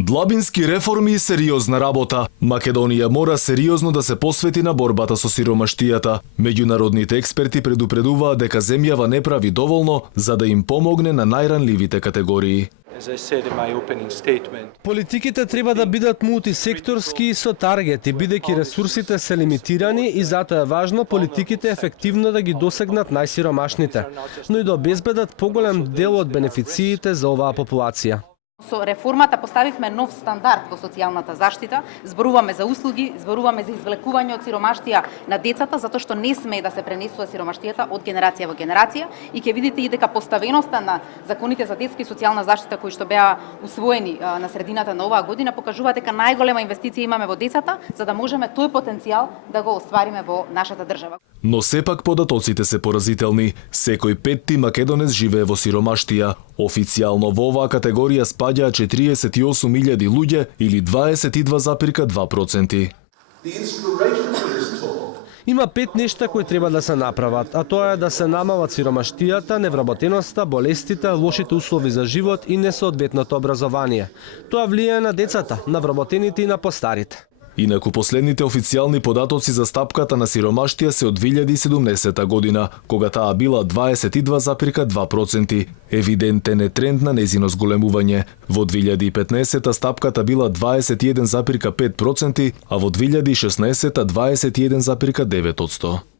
Длабински реформи и сериозна работа. Македонија мора сериозно да се посвети на борбата со сиромаштијата. Меѓународните експерти предупредуваат дека земјава не прави доволно за да им помогне на најранливите категории. Политиките треба да бидат мултисекторски и со таргети, бидејќи ресурсите се лимитирани и затоа е важно политиките ефективно да ги досегнат најсиромашните, но и да обезбедат поголем дел од бенефициите за оваа популација. Со реформата поставивме нов стандард во социјалната заштита, зборуваме за услуги, зборуваме за извлекување од сиромаштија на децата, затоа што не смее да се пренесува сиромаштијата од генерација во генерација и ќе видите и дека поставеноста на законите за детска и социјална заштита кои што беа усвоени на средината на оваа година покажуваат дека најголема инвестиција имаме во децата, за да можеме тој потенцијал да го оствариме во нашата држава. Но сепак податоците се поразителни. Секој петти македонец живее во сиромаштија. Официјално во оваа категорија спаѓаат 48.000 луѓе или 22,2%. Има 5 нешта кои треба да се направат, а тоа е да се намалат сиромаштијата, невработеноста, болестите, лошите услови за живот и несоодветното образование. Тоа влијае на децата, на вработените и на постарите. Инаку последните официјални податоци за стапката на сиромаштија се од 2017 година, кога таа била 22,2%. Евидентен е тренд на нејзино зголемување. Во 2015 стапката била 21,5%, а во 2016 21,9%.